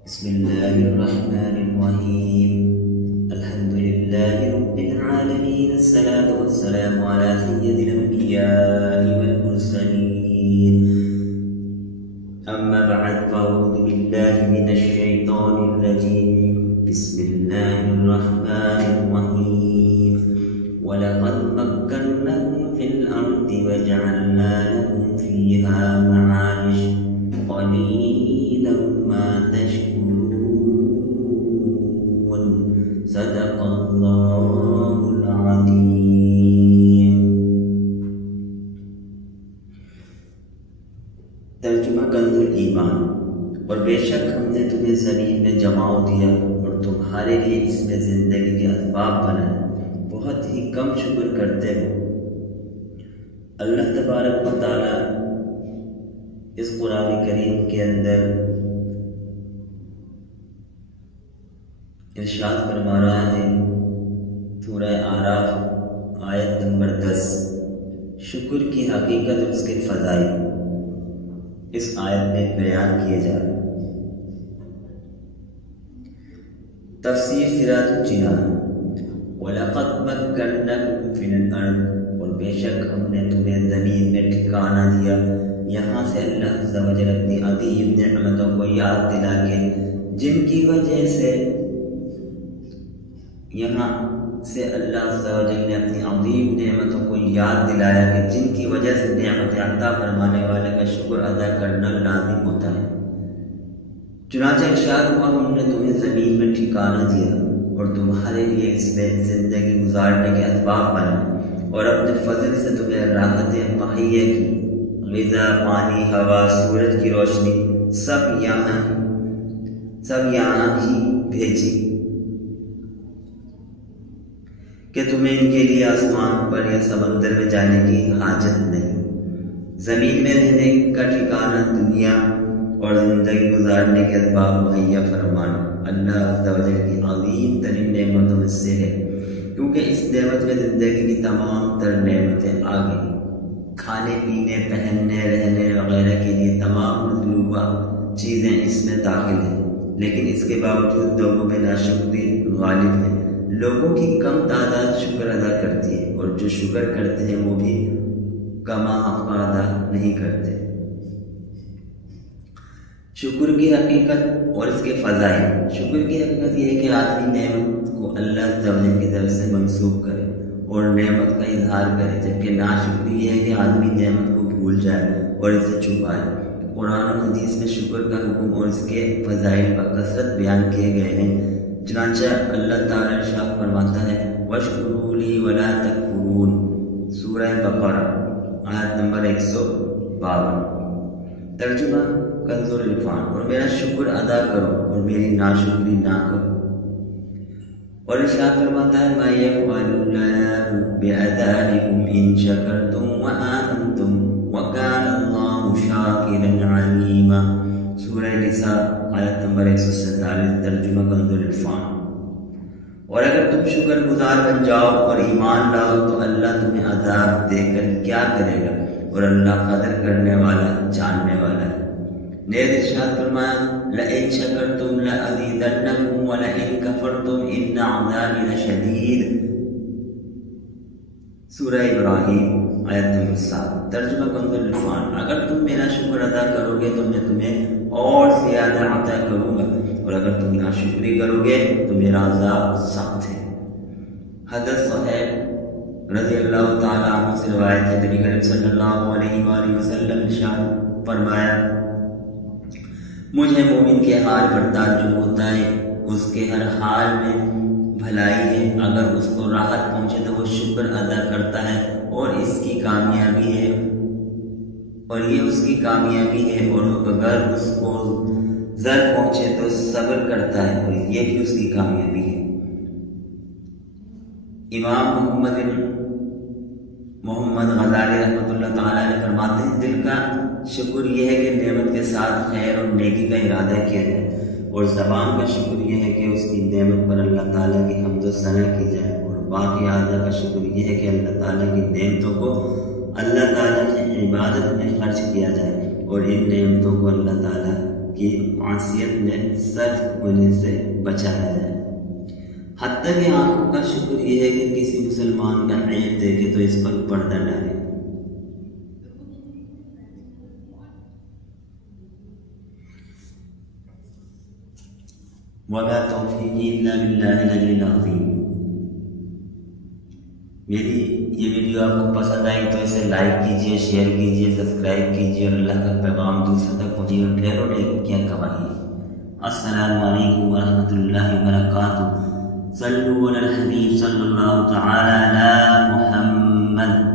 بسم الله الرحمن الرحيم. الحمد لله رب العالمين، الصلاة والسلام على سيد الأنبياء والمرسلين. أما بعد، فأعوذ بالله من الشيطان الرجيم. بسم الله الرحمن الرحيم. ولقد مكناهم في الأرض وجعلنا لهم فيها معايش قليلا ما تشكرون. صدق الله العظيم. ترجمہ کنز ایمان. اور بے شک ہم نے تمہیں زمین میں جماؤ دیا اور تمہارے لیے اس میں زندگی کے اسباب بنائے، بہت ہی کم شکر کرتے ہو. اللہ تبارک و تعالی اس قرآن کریم کے اندر ارشاد فرما رہا ہے، سورہ اعراف آیت نمبر 10، شکر کی حقیقت اور اس کے فضائل اس آیت میں بیان کیے جا رہے ہیں. تفسیر سراج الجنان. وَلَقَدْ مَكَّنَّاكُمْ فِي الْأَرْضِ، اور بے شک ہم نے تمہیں زمین میں ٹھکانہ دیا. یہاں سے اللہ عز و جل اپنی عظیم نعمتوں کو یاد دلا کے، جن کی وجہ سے یہاں سے اللہ عز و جل نے اپنی عظیم نعمتوں کو یاد دلایا کہ جن کی وجہ سے نعمت عطا فرمانے والے کا شکر ادا کرنا لازم ہوتا ہے. چنانچہ ارشاد ہوا، ہم نے تمہیں زمین میں ٹھکانہ دیا اور تمہارے لیے اس میں زندگی گزارنے کے اسباب بنائے اور اپنے فضل سے تمہیں راحتیں مہیا کی. غذا، پانی، ہوا، سورج کی روشنی سب یہاں ہی بھیجی کہ تمہیں ان کے لیے آسمان پر یا سمندر میں جانے کی حاجت نہیں. زمین میں رہنے کا ٹھکانہ دنیا اور زندگی گزارنے کے اسباب مہیا فرمانا اللہ عز و جل کی عظیم ترین نعمتوں میں سے ہے، کیونکہ اس نعمت میں زندگی کی تمام تر نعمتیں آ گئی. کھانے پینے، پہننے، رہنے وغیرہ کے لیے تمام مطلوبہ چیزیں اس میں داخل ہیں، لیکن اس کے باوجود لوگوں میں ناشکری غالب ہے. لوگوں کی کم تعداد شکر ادا کرتی ہے اور جو شکر کرتے ہیں وہ بھی کما حق ادا نہیں کرتے. شکر کی حقیقت اور اس کے فضائل. شکر کی حقیقت یہ ہے کہ آدمی نعمت کو اللہ عز و جل کی طرف سے منسوب کرے اور نعمت کا اظہار کرے، جبکہ ناشکری یہ ہے کہ آدمی نعمت کو بھول جائے اور اسے چھپائے. قرآن و حدیث میں شکر کا حکم اور اس کے فضائل بکثرت بیان کیے گئے ہیں. چنانچہ اللہ تعالیٰ ارشاد فرماتا ہے، وَاشْكُرُوا لِي وَلَا تَكْفُرُونَ، سورہ بقرہ آیت نمبر 152. ترجمہ کنز العرفان. اور میرا شکر ادا کرو اور میری ناشکری نہ کرو. اور ارشاد فرماتا ہے، مَا يَفْعَلُ اللَّهُ بِعَذَابِكُمْ إِن شَكَرْتُمْ وَآمَنْتُمْ وَكَانَ اللَّهُ شَاكِرًا عَلِيمًا، سورہ نساء آیت نمبر 147. ترجمہ کنز العرفان. اور اگر تم شکر گزار بن جاؤ اور ایمان لاؤ تو اللہ تمہیں عذاب دے کر کیا کرے گا، اور اللہ قدر کرنے والا، جاننے والا ہے. نیز ارشاد فرمایا، لَئِن شَكَرْتُمْ لَأَزِيدَنَّكُمْ وَلَئِن كَفَرْتُمْ إِنَّ عَذَابِي لَشَدِيدٌ، سورہ ابراہیم آیت نمبر 7. ترجمہ کنز العرفان. اگر تم میرا شکر ادا کرو گے تو میں تمہیں اور زیادہ عطا کروں گا، اور اگر تم ناشکری کرو گے تو میرا عذاب سخت ہے. حضرت صہیب رضی اللہ تعالیٰ عنہ سے روایت ہے، نبی کریم صلی اللہ علیہ وآلہ وسلم نے ارشاد فرمایا، مجھے مومن کے حال پر تعجب ہوتا ہے، اس کے ہر حال میں بھلائی ہے. اگر اس کو راحت پہنچے تو وہ شکر ادا کرتا ہے اور اس کی کامیابی ہے، اور یہ اس کی کامیابی ہے. اور اگر اس کو زر پہنچے تو صبر کرتا ہے اور یہ بھی اس کی کامیابی ہے. امام محمد غزالی رحمۃ اللہ تعالیٰ نے فرماتے ہیں، دل کا شکر یہ ہے کہ نعمت کے ساتھ خیر اور نیکی کا ارادہ کیا جائے، اور زبان کا شکر یہ ہے کہ اس کی نعمت پر اللہ تعالیٰ کی حمد و ثنا کی جائے، اور باقی اعضاء کا شکر یہ ہے کہ اللہ تعالیٰ کی نعمتوں کو اللہ تعالیٰ کی عبادت میں خرچ کیا جائے اور ان نعمتوں کو اللہ تعالیٰ کہ معصیت میں صرف ہونے سے بچایا جائے۔ حتیٰ کہ آنکھوں کا شکر یہ ہے کہ کسی مسلمان کا عیب دیکھے تو اس پر پردہ ڈالے۔ وَمَا تَوْفِيقِي إِلَّا بِاللَّهِ الْعَلِيِّ الْعَظِيمِ۔ میری یہ ویڈیو آپ کو پسند آئی تو اسے لائک کیجئے، شیئر کیجئے، سبسکرائب کیجئے اور اللہ کا پیغام دوسروں تک پہنچائیے اور ڈھیروں نیکیاں کمائیے۔ السلام علیکم ورحمۃ اللہ وبرکاتہ۔ صلوا علی الحبیب صلی اللہ تعالی علی محمد۔